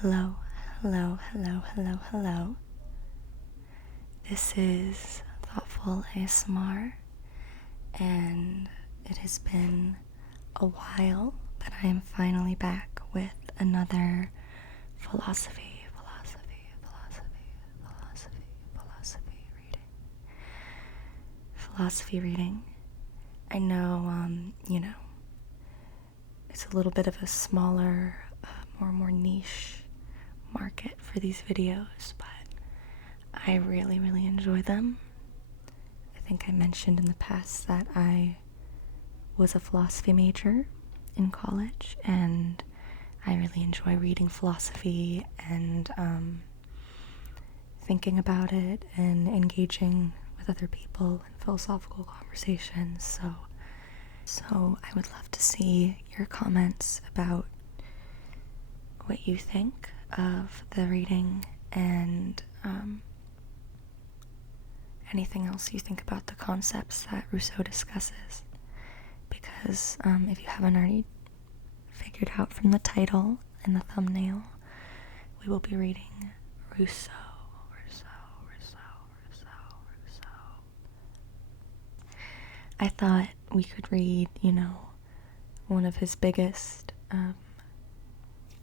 Hello, hello, hello, hello, hello. This is Thoughtful ASMR, and it has been a while, but I am finally back with another philosophy reading. I know, it's a little bit of a smaller, more niche market for these videos, but I really enjoy them. I think I mentioned in the past that I was a philosophy major in college, and I really enjoy reading philosophy and thinking about it and engaging with other people in philosophical conversations. So I would love to see your comments about what you think of the reading and anything else you think about the concepts that Rousseau discusses. Because if you haven't already figured out from the title and the thumbnail, we will be reading Rousseau. I thought we could read, one of his biggest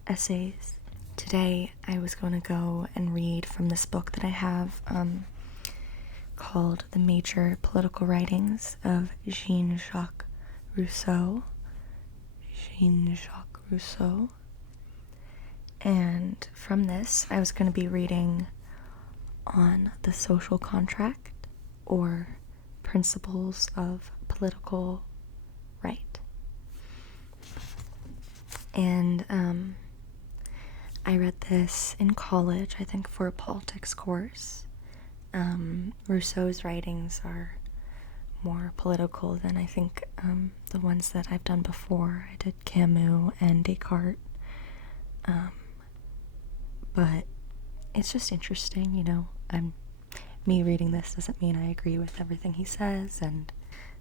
essays. Today I was going to go and read from this book that I have called The Major Political Writings of Jean-Jacques Rousseau. And from this, I was going to be reading on the social contract, or principles of political right. And I read this in college, I think for a politics course. Rousseau's writings are more political than I think the ones that I've done before. I did Camus and Descartes, but it's just interesting, me reading this doesn't mean I agree with everything he says, and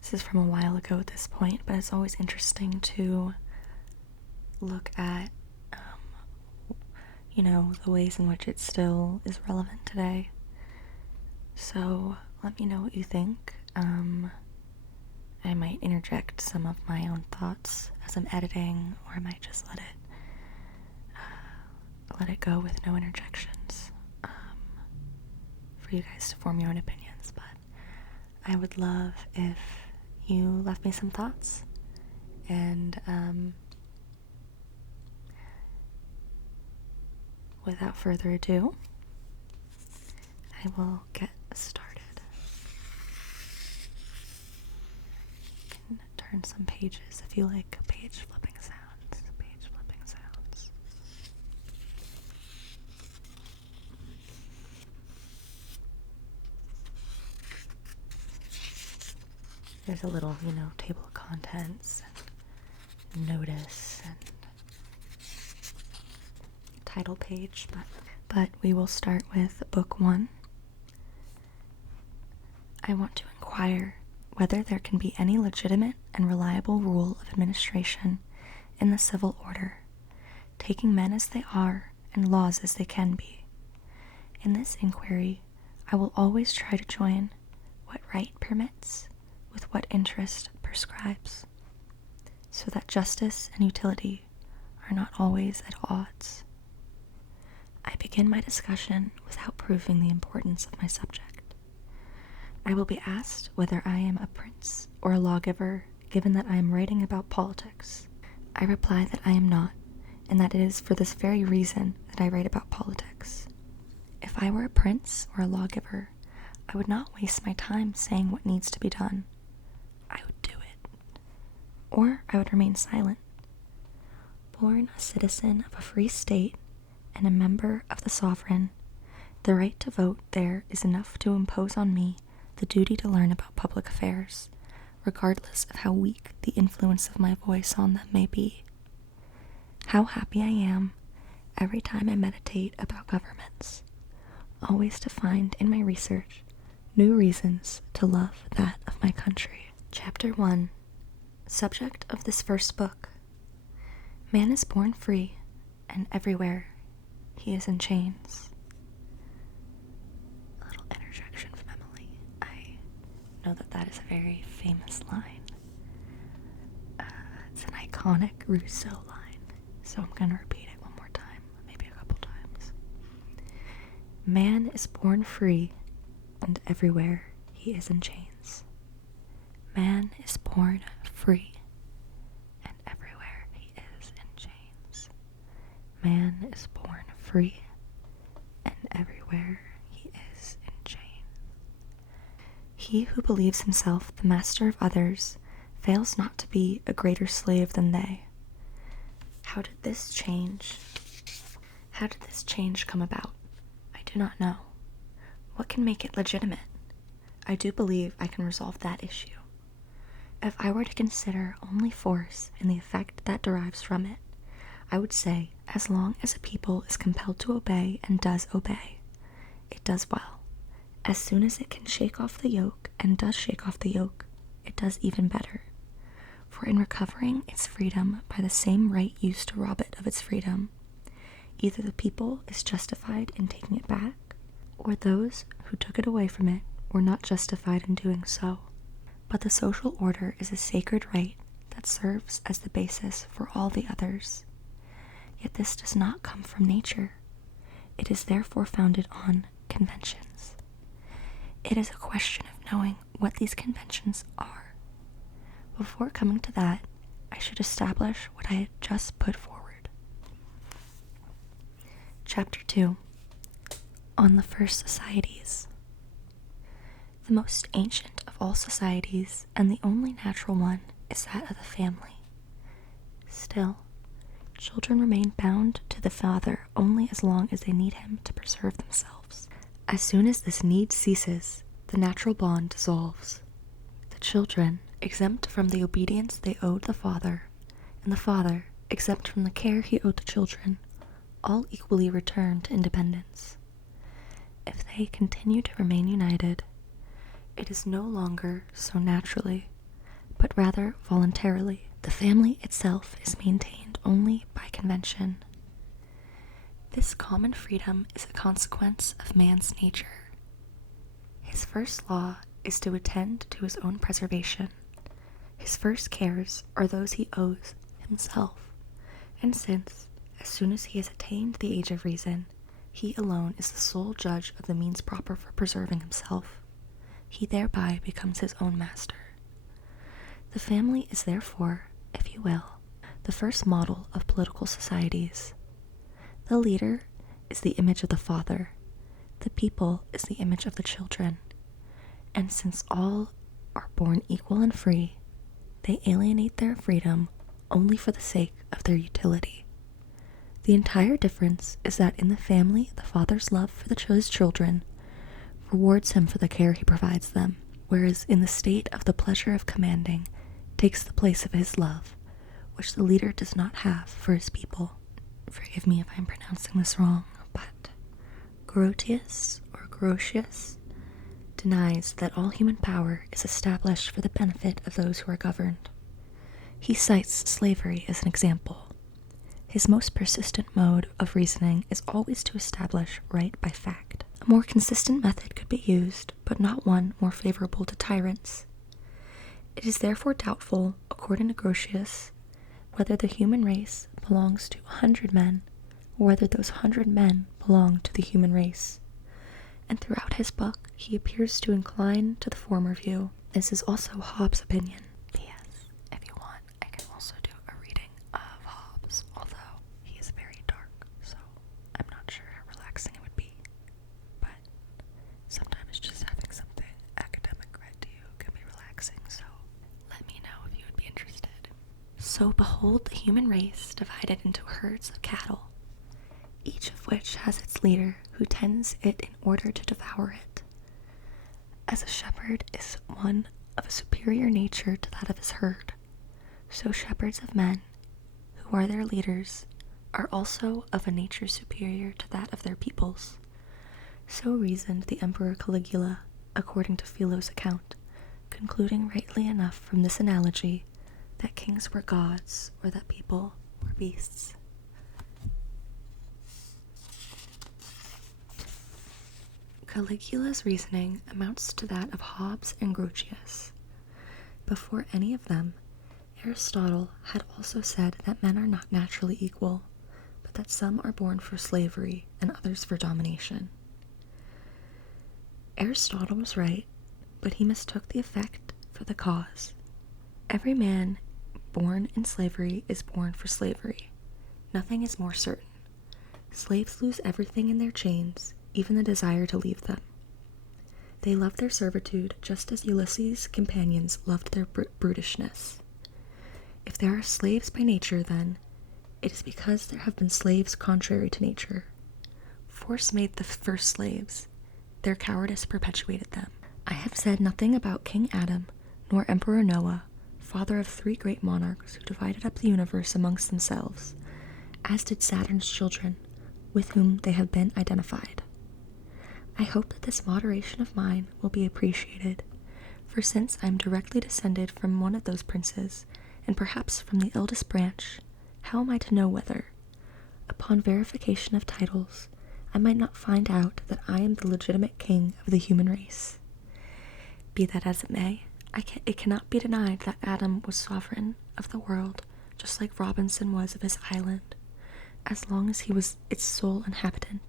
this is from a while ago at this point, but it's always interesting to look at the ways in which it still is relevant today. So let me know what you think. I might interject some of my own thoughts as I'm editing, or I might just let it go with no interjections, for you guys to form your own opinions. But I would love if you left me some thoughts, and without further ado, I will get started. You can turn some pages if you like page flipping sounds. There's a little, table of contents and notice and title page, but we will start with book 1. I want to inquire whether there can be any legitimate and reliable rule of administration in the civil order, taking men as they are and laws as they can be. In this inquiry, I will always try to join what right permits with what interest prescribes, so that justice and utility are not always at odds. I begin my discussion without proving the importance of my subject. I will be asked whether I am a prince or a lawgiver, given that I am writing about politics. I reply that I am not, and that it is for this very reason that I write about politics. If I were a prince or a lawgiver, I would not waste my time saying what needs to be done. I would do it. Or I would remain silent. Born a citizen of a free state and a member of the sovereign, the right to vote there is enough to impose on me the duty to learn about public affairs, regardless of how weak the influence of my voice on them may be. How happy I am every time I meditate about governments, always to find in my research new reasons to love that of my country. Chapter 1. Subject of this first book. Man is born free, and everywhere he is in chains. A little interjection from Emily. I know that is a very famous line. It's an iconic Rousseau line, so I'm going to repeat it one more time, maybe a couple times. Man is born free, and everywhere he is in chains. Man is born free, and everywhere he is in chains. Man is born free, and everywhere he is in chains. He who believes himself the master of others fails not to be a greater slave than they. How did this change come about? I do not know. What can make it legitimate? I do believe I can resolve that issue. If I were to consider only force and the effect that derives from it, I would say as long as a people is compelled to obey and does obey, it does well. As soon as it can shake off the yoke and does shake off the yoke, it does even better. For in recovering its freedom by the same right used to rob it of its freedom, either the people is justified in taking it back, or those who took it away from it were not justified in doing so. But the social order is a sacred right that serves as the basis for all the others. Yet this does not come from nature. It is therefore founded on conventions. It is a question of knowing what these conventions are. Before coming to that, I should establish what I had just put forward. Chapter 2. On the First Societies. The most ancient of all societies, and the only natural one, is that of the family. Still, children remain bound to the father only as long as they need him to preserve themselves. As soon as this need ceases, the natural bond dissolves. The children, exempt from the obedience they owed the father, and the father, exempt from the care he owed the children, all equally return to independence. If they continue to remain united, it is no longer so naturally, but rather voluntarily. The family itself is maintained only by convention. This common freedom is a consequence of man's nature. His first law is to attend to his own preservation. His first cares are those he owes himself, and since, as soon as he has attained the age of reason, he alone is the sole judge of the means proper for preserving himself, he thereby becomes his own master. The family is therefore, if you will, the first model of political societies. The leader is the image of the father, the people is the image of the children, and since all are born equal and free, they alienate their freedom only for the sake of their utility. The entire difference is that in the family, the father's love for his children rewards him for the care he provides them, whereas in the state of the pleasure of commanding takes the place of his love, which the leader does not have for his people. Forgive me if I'm pronouncing this wrong, but Grotius denies that all human power is established for the benefit of those who are governed. He cites slavery as an example. His most persistent mode of reasoning is always to establish right by fact. A more consistent method could be used, but not one more favorable to tyrants. It is therefore doubtful, according to Grotius, whether the human race belongs to 100 men, or whether those 100 men belong to the human race. And throughout his book, he appears to incline to the former view. This is also Hobbes' opinion. P.S. If you want, I can also do a reading of Hobbes, although he is very dark, so I'm not sure how relaxing it would be. But sometimes just having something academic read to you can be relaxing, so let me know if you would be interested. So behold the human race divided into herds of cattle, each of which has its leader who tends it in order to devour it. As a shepherd is one of a superior nature to that of his herd, so shepherds of men, who are their leaders, are also of a nature superior to that of their peoples. So reasoned the Emperor Caligula, according to Philo's account, concluding rightly enough from this analogy that kings were gods or that people were beasts. Caligula's reasoning amounts to that of Hobbes and Grotius. Before any of them, Aristotle had also said that men are not naturally equal, but that some are born for slavery and others for domination. Aristotle was right, but he mistook the effect for the cause. Every man born in slavery is born for slavery. Nothing is more certain. Slaves lose everything in their chains, even the desire to leave them. They love their servitude just as Ulysses' companions loved their brutishness. If there are slaves by nature, then, it is because there have been slaves contrary to nature. Force made the first slaves. Their cowardice perpetuated them. I have said nothing about King Adam, nor Emperor Noah, father of 3 great monarchs who divided up the universe amongst themselves, as did Saturn's children, with whom they have been identified. I hope that this moderation of mine will be appreciated, for since I am directly descended from one of those princes, and perhaps from the eldest branch, how am I to know whether, upon verification of titles, I might not find out that I am the legitimate king of the human race? Be that as it may, it cannot be denied that Adam was sovereign of the world, just like Robinson was of his island, as long as he was its sole inhabitant.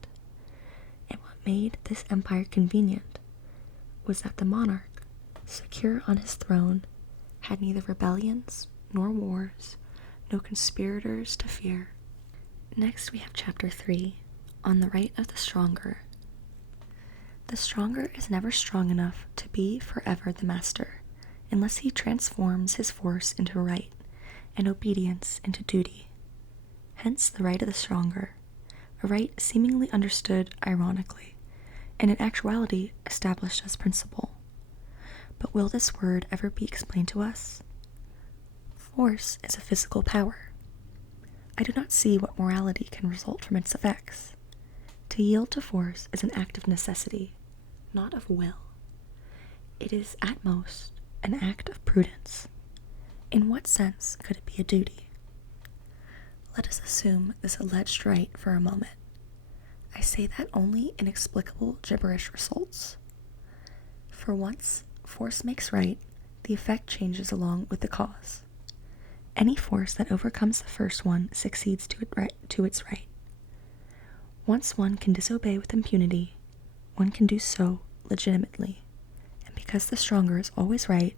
And what made this empire convenient was that the monarch, secure on his throne, had neither rebellions nor wars, no conspirators to fear. Next we have chapter 3, on the right of the stronger. The stronger is never strong enough to be forever the master, unless he transforms his force into right, and obedience into duty. Hence the right of the stronger, a right seemingly understood ironically, and in actuality established as principle. But will this word ever be explained to us? Force is a physical power. I do not see what morality can result from its effects. To yield to force is an act of necessity, not of will. It is, at most, an act of prudence. In what sense could it be a duty? Let us assume this alleged right for a moment. I say that only inexplicable gibberish results. For once force makes right, the effect changes along with the cause. Any force that overcomes the first one succeeds to its right. Once one can disobey with impunity, one can do so legitimately, and because the stronger is always right,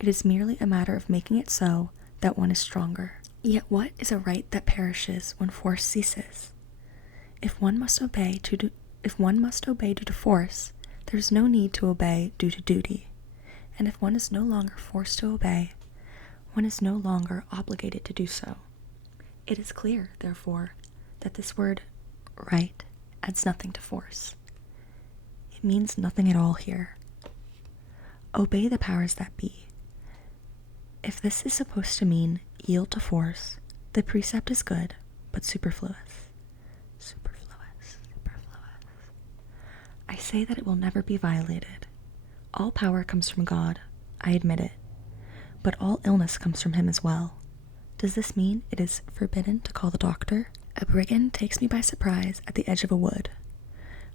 it is merely a matter of making it so that one is stronger. Yet what is a right that perishes when force ceases? If one must obey due to force, there is no need to obey due to duty, and if one is no longer forced to obey, one is no longer obligated to do so. It is clear, therefore, that this word right adds nothing to force. It means nothing at all here. Obey the powers that be. If this is supposed to mean yield to force, the precept is good, but superfluous. I say that it will never be violated. All power comes from God, I admit it, but all illness comes from him as well. Does this mean it is forbidden to call the doctor? A brigand takes me by surprise at the edge of a wood.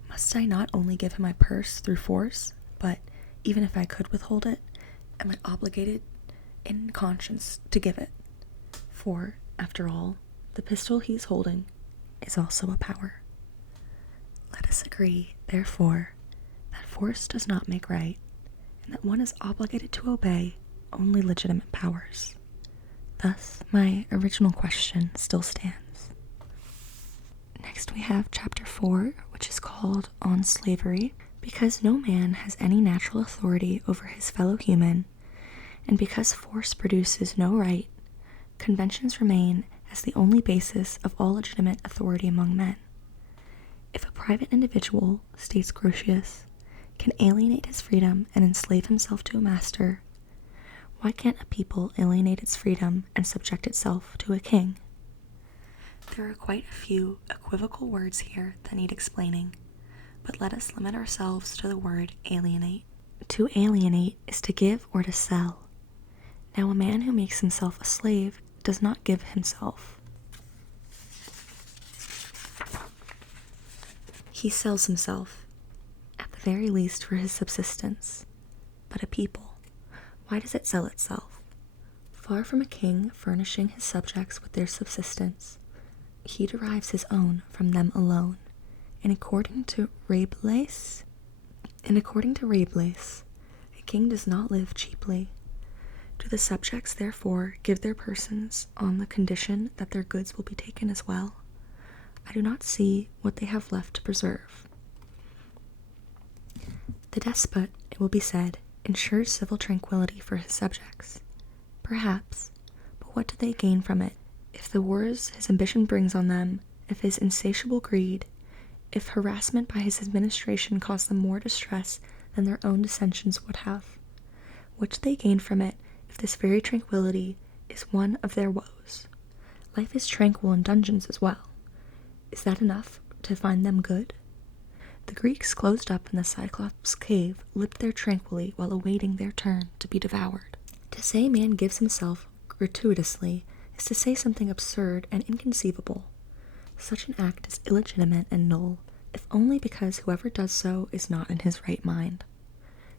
Must I not only give him my purse through force, but, even if I could withhold it, am I obligated in conscience to give it? For, after all, the pistol he is holding is also a power. Let us agree, therefore, that force does not make right, and that one is obligated to obey only legitimate powers. Thus, my original question still stands. Next we have chapter 4, which is called On Slavery. Because no man has any natural authority over his fellow human, and because force produces no right, conventions remain as the only basis of all legitimate authority among men. If a private individual, states Grotius, can alienate his freedom and enslave himself to a master, why can't a people alienate its freedom and subject itself to a king? There are quite a few equivocal words here that need explaining, but let us limit ourselves to the word alienate. To alienate is to give or to sell. Now a man who makes himself a slave does not give himself. He sells himself. At the very least for his subsistence. But a people, why does it sell itself? Far from a king furnishing his subjects with their subsistence, he derives his own from them alone. And according to Rabelais, a king does not live cheaply. Do the subjects therefore give their persons on the condition that their goods will be taken as well? I do not see what they have left to preserve. The despot, it will be said, ensures civil tranquility for his subjects. Perhaps, but what do they gain from it? If the wars his ambition brings on them, if his insatiable greed, if harassment by his administration cause them more distress than their own dissensions would have, what do they gain from it if this very tranquility is one of their woes? Life is tranquil in dungeons as well. Is that enough to find them good? The Greeks closed up in the Cyclops' cave lived there tranquilly while awaiting their turn to be devoured. To say man gives himself gratuitously is to say something absurd and inconceivable. Such an act is illegitimate and null, if only because whoever does so is not in his right mind.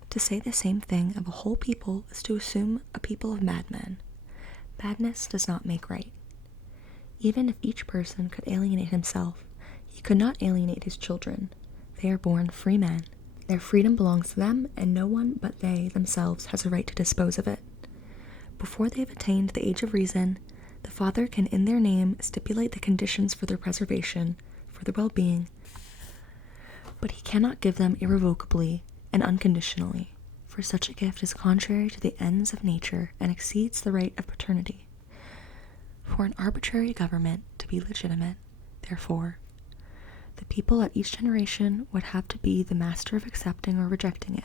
To say the same thing of a whole people is to assume a people of madmen. Badness does not make right. Even if each person could alienate himself, he could not alienate his children. They are born free men. Their freedom belongs to them, and no one but they themselves has a right to dispose of it. Before they have attained the age of reason, the father can in their name stipulate the conditions for their preservation, for their well-being, but he cannot give them irrevocably and unconditionally, for such a gift is contrary to the ends of nature and exceeds the right of paternity. For an arbitrary government to be legitimate, therefore, the people at each generation would have to be the master of accepting or rejecting it,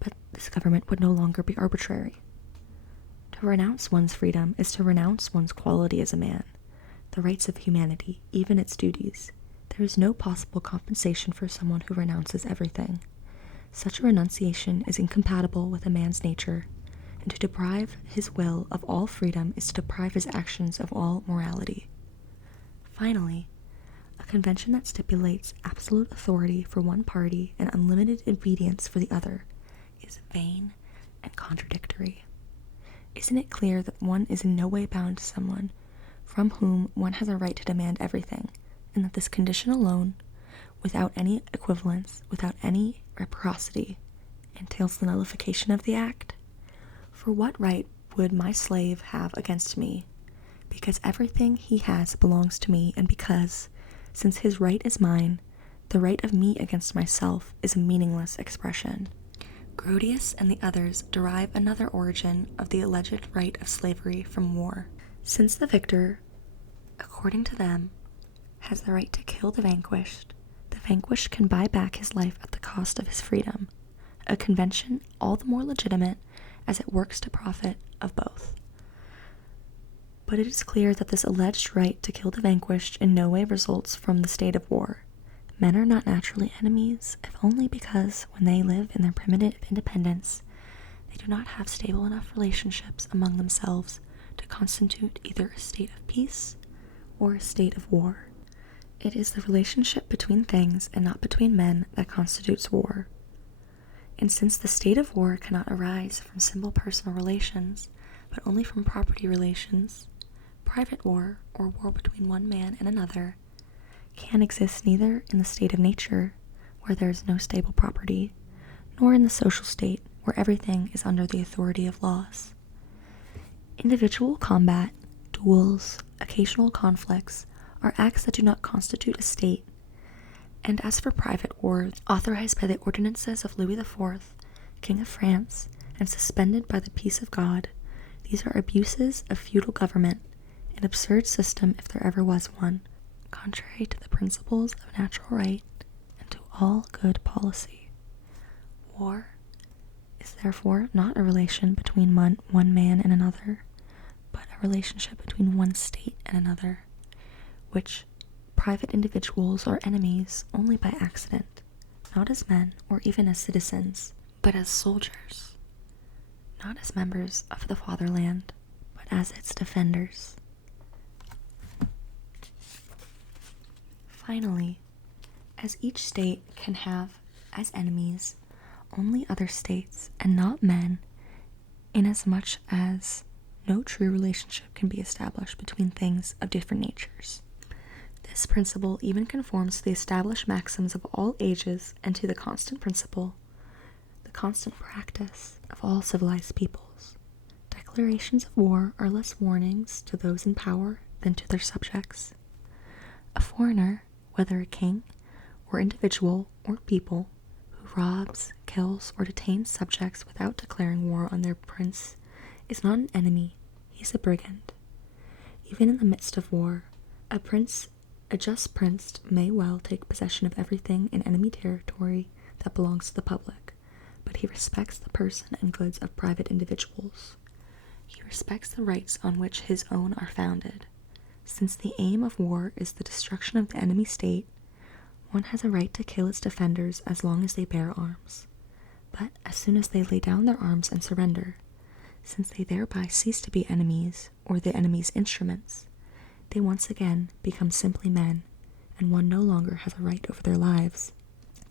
but this government would no longer be arbitrary. To renounce one's freedom is to renounce one's quality as a man, the rights of humanity, even its duties. There is no possible compensation for someone who renounces everything. Such a renunciation is incompatible with a man's nature, and to deprive his will of all freedom is to deprive his actions of all morality. Finally, a convention that stipulates absolute authority for one party and unlimited obedience for the other is vain and contradictory. Isn't it clear that one is in no way bound to someone from whom one has a right to demand everything, and that this condition alone, without any equivalence, without any reciprocity, entails the nullification of the act? For what right would my slave have against me? Because everything he has belongs to me, and because, since his right is mine, the right of me against myself is a meaningless expression. Grotius and the others derive another origin of the alleged right of slavery from war. Since the victor, according to them, has the right to kill the vanquished can buy back his life at the cost of his freedom, a convention all the more legitimate as it works to profit of both. But it is clear that this alleged right to kill the vanquished in no way results from the state of war. Men are not naturally enemies, if only because when they live in their primitive independence, they do not have stable enough relationships among themselves to constitute either a state of peace or a state of war. It is the relationship between things and not between men that constitutes war. And since the state of war cannot arise from simple personal relations, but only from property relations, private war, or war between one man and another, can exist neither in the state of nature, where there is no stable property, nor in the social state, where everything is under the authority of laws. Individual combat, duels, occasional conflicts are acts that do not constitute a state, and as for private wars, authorized by the ordinances of Louis IV, King of France, and suspended by the peace of God, these are abuses of feudal government, an absurd system if there ever was one, contrary to the principles of natural right and to all good policy. War is therefore not a relation between one man and another, but a relationship between one state and another, which private individuals are enemies only by accident, not as men or even as citizens, but as soldiers, not as members of the fatherland, but as its defenders. Finally, as each state can have as enemies only other states and not men, inasmuch as no true relationship can be established between things of different natures. This principle even conforms to the established maxims of all ages and to the constant practice of all civilized peoples. Declarations of war are less warnings to those in power than to their subjects. A foreigner, whether a king, or individual, or people, who robs, kills, or detains subjects without declaring war on their prince, is not an enemy, he is a brigand. Even in the midst of war, a just prince may well take possession of everything in enemy territory that belongs to the public, but he respects the person and goods of private individuals. He respects the rights on which his own are founded. Since the aim of war is the destruction of the enemy state, one has a right to kill its defenders as long as they bear arms. But as soon as they lay down their arms and surrender, since they thereby cease to be enemies or the enemy's instruments, they once again become simply men, and one no longer has a right over their lives.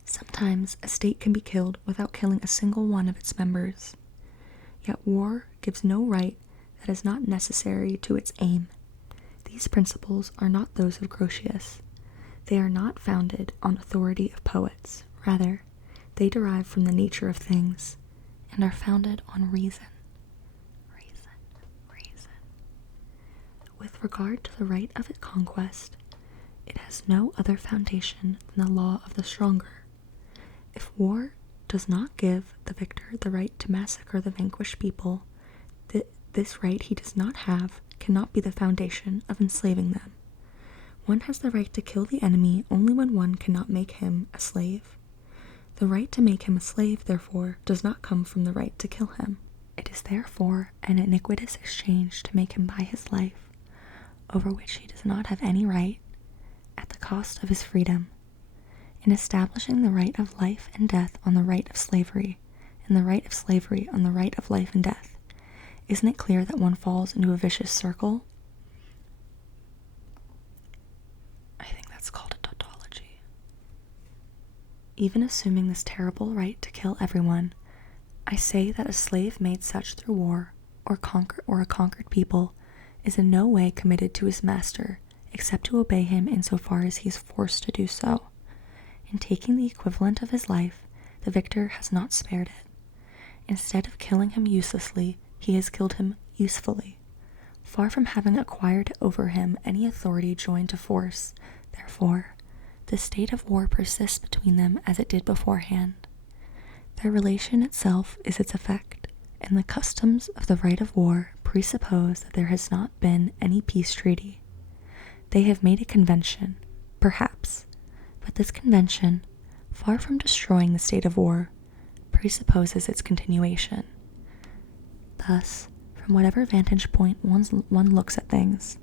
Sometimes a state can be killed without killing a single one of its members. Yet war gives no right that is not necessary to its aim. These principles are not those of Grotius. They are not founded on authority of poets. Rather, they derive from the nature of things, and are founded on reason. With regard to the right of conquest, it has no other foundation than the law of the stronger. If war does not give the victor the right to massacre the vanquished people, this right he does not have cannot be the foundation of enslaving them. One has the right to kill the enemy only when one cannot make him a slave. The right to make him a slave, therefore, does not come from the right to kill him. It is therefore an iniquitous exchange to make him buy his life, over which he does not have any right, at the cost of his freedom. In establishing the right of life and death on the right of slavery, and the right of slavery on the right of life and death, isn't it clear that one falls into a vicious circle? I think that's called a tautology. Even assuming this terrible right to kill everyone, I say that a slave made such through war, or a conquered people, is in no way committed to his master, except to obey him insofar as he is forced to do so. In taking the equivalent of his life, the victor has not spared it. Instead of killing him uselessly, he has killed him usefully. Far from having acquired over him any authority joined to force, therefore, the state of war persists between them as it did beforehand. Their relation itself is its effect, and the customs of the right of war presuppose that there has not been any peace treaty. They have made a convention, perhaps, but this convention, far from destroying the state of war, presupposes its continuation. Thus, from whatever vantage point one looks at things,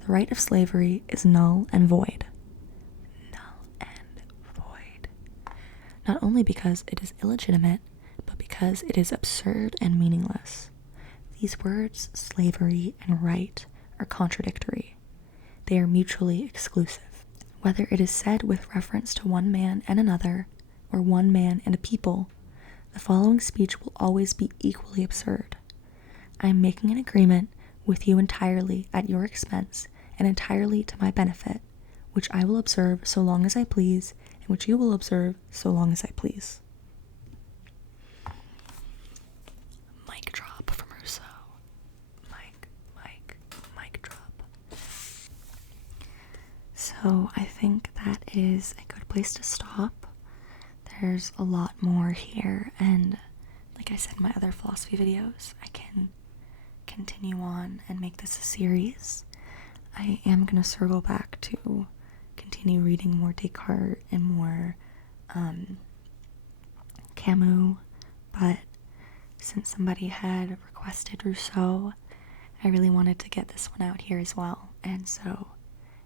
the right of slavery is null and void. Null and void. Not only because it is illegitimate, but because it is absurd and meaningless. These words, slavery and right, are contradictory. They are mutually exclusive. Whether it is said with reference to one man and another, or one man and a people, the following speech will always be equally absurd. I am making an agreement with you entirely at your expense and entirely to my benefit, which I will observe so long as I please, and which you will observe so long as I please. Mic drop from Rousseau. Mic drop. So I think that is a good place to stop. There's a lot more here, and like I said in my other philosophy videos, I can continue on and make this a series. I am going to circle back to continue reading more Descartes and more Camus, but since somebody had requested Rousseau, I really wanted to get this one out here as well. And so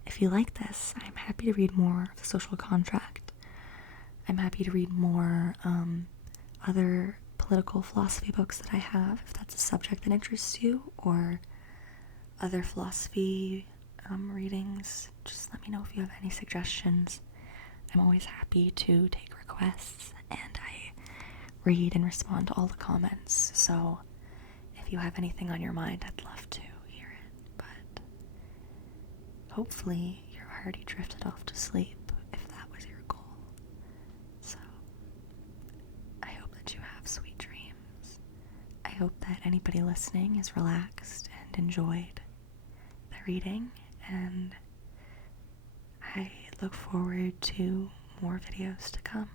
if you like this, I'm happy to read more of the Social Contract. I'm happy to read more other political philosophy books that I have, if that's a subject that interests you, or other philosophy readings. Just let me know if you have any suggestions. I'm always happy to take requests and I read and respond to all the comments, so if you have anything on your mind, I'd love to hear it, but hopefully you're already drifted off to sleep if that was your goal. So I hope that you have sweet dreams. I hope that anybody listening is relaxed and enjoyed the reading, and I look forward to more videos to come.